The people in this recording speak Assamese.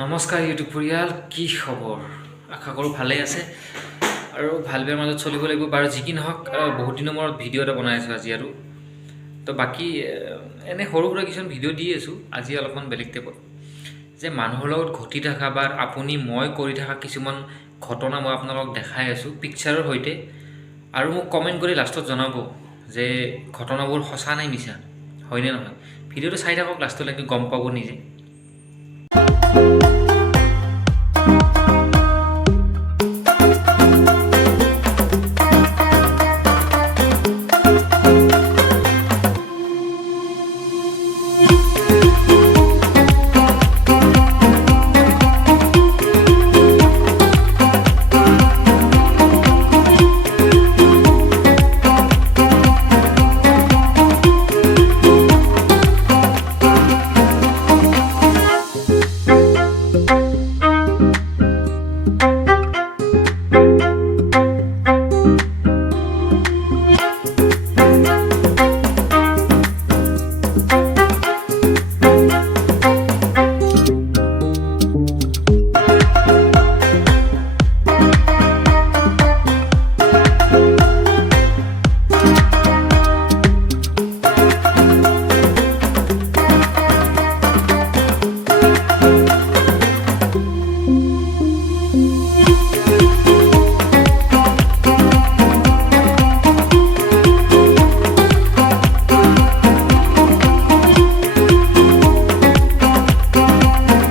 নমস্কাৰ ইউটিউব পৰিয়াল, কি খবৰ? আশা কৰোঁ ভালেই আছে আৰু ভাল বেয়াৰ মাজত চলিব লাগিব বাৰু। যি কি নহওক, বহুত দিনৰ মূৰত ভিডিঅ' এটা বনাই আছোঁ আজি। আৰু তো বাকী এনে সৰু সুৰা কিছুমান ভিডিঅ' দি আছোঁ আজি অলপমান বেলেগ টাইপত, যে মানুহৰ লগত ঘটি থকা বা মই কৰি থকা কিছুমান ঘটনা মই আপোনালোকক দেখাই আছোঁ পিকচাৰৰ সৈতে। আৰু মোক কমেণ্ট কৰি লাষ্টত জনাব যে ঘটনাবোৰ সঁচা নে মিছা, হয়নে নহয়। ভিডিঅ'টো চাই থাকক লাষ্টলৈকে, গম পাব নিজে।